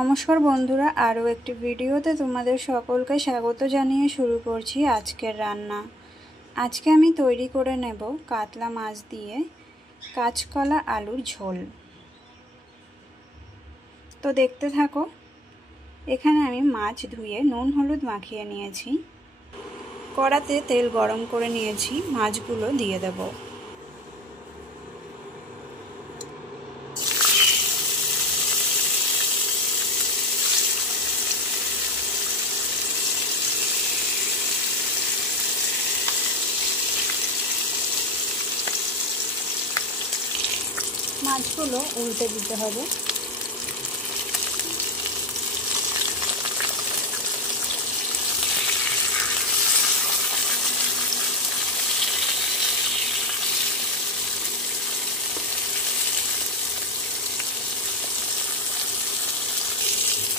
নমস্কার বন্ধুরা, আরও একটি ভিডিওতে তোমাদের সকলকে স্বাগত জানিয়ে শুরু করছি আজকের রান্না। আজকে আমি তৈরি করে নেব কাতলা মাছ দিয়ে কাঁচকলা আলুর ঝোল। তো দেখতে থাকো। এখানে আমি মাছ ধুয়ে নুন হলুদ মাখিয়ে নিয়েছি। কড়াতে তেল গরম করে নিয়েছি, মাছগুলো দিয়ে দেব। মাছগুলো উল্টে দিতে হবে।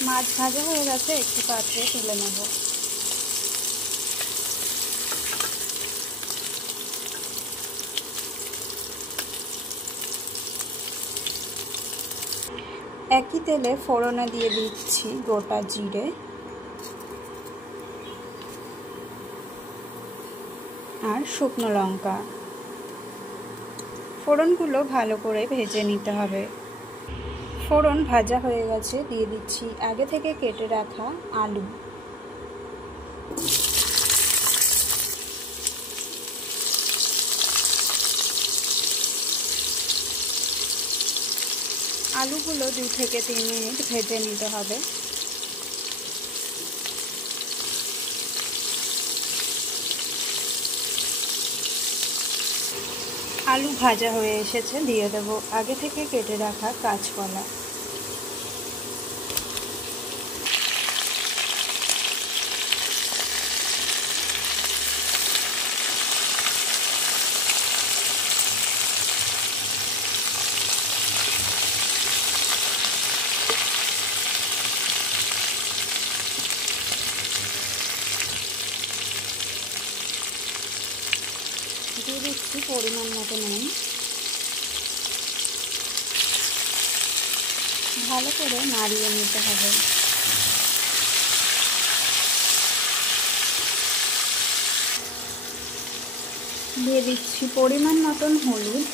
মাছ ভাজা হয়ে গেছে, একটি পাত্রে তুলে নেব। একই তেলে ফোড়নে দিয়ে দিচ্ছি গোটা জিরে আর শুকনো লঙ্কা। ফোড়নগুলো ভালো করে ভেজে নিতে হবে। ফোড়ন ভাজা হয়ে গেছে, দিয়ে দিচ্ছি আগে থেকে কেটে রাখা আলু। আলুগুলো 2 থেকে 3 মিনিট ভেজে নিতে হবে। আলু ভাজা হয়ে এসেছে, দিয়ে দেব আগে থেকে কেটে রাখা কাঁচকলা। দিয়ে দিচ্ছি পরিমাণ মতো নুন। ভালো করে নাড়িয়ে নিতে হবে। দিয়ে দিচ্ছি পরিমাণ মতন হলুদ।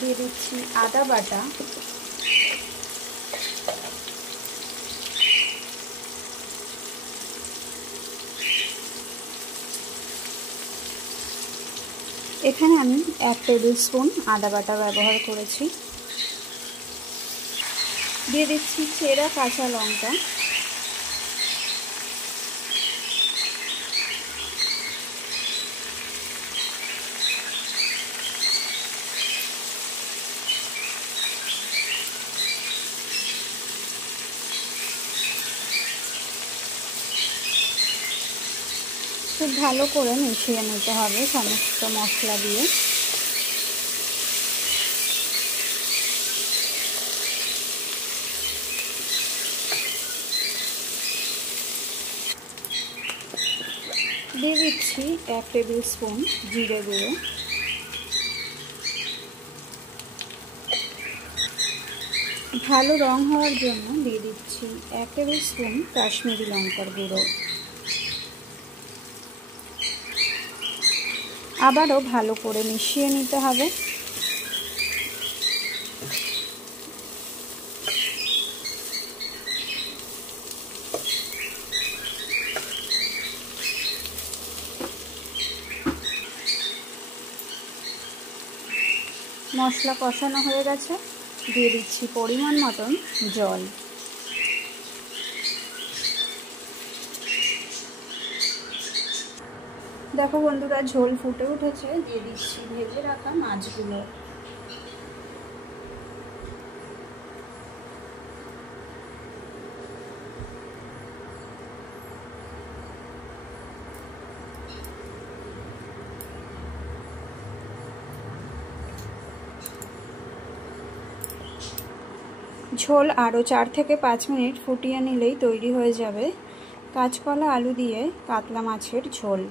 দিয়ে দিচ্ছি আদা বাটা। এখানে আমি 1 টেবিল স্পুন আদা বাটা ব্যবহার করেছি। দিয়ে দিচ্ছি চেরা কাঁচা লঙ্কা। খুব ভালো করে মিশিয়ে নিতে হবে সমস্ত মশলা দিয়ে। দিয়ে দিচ্ছি 1 টেবিল স্পুন জিরে গুঁড়ো। ভালো রং হওয়ার জন্য দিয়ে দিচ্ছি 1 টেবিল স্পুন কাশ্মীরি লঙ্কার গুঁড়ো। আবারও ভালো করে মিশিয়ে নিতে হবে। মশলা কষানো হয়ে গেছে, দিয়ে দিচ্ছি পরিমাণ মতন জল। দেখো বন্ধুরা, ঝোল ফুটে উঠেছে, দিয়ে দিচ্ছি ভেজে রাখা মাছগুলো। ঝোল আরও 4 থেকে 5 মিনিট ফুটিয়ে নিলেই তৈরি হয়ে যাবে কাঁচকলা আলু দিয়ে কাতলা মাছের ঝোল।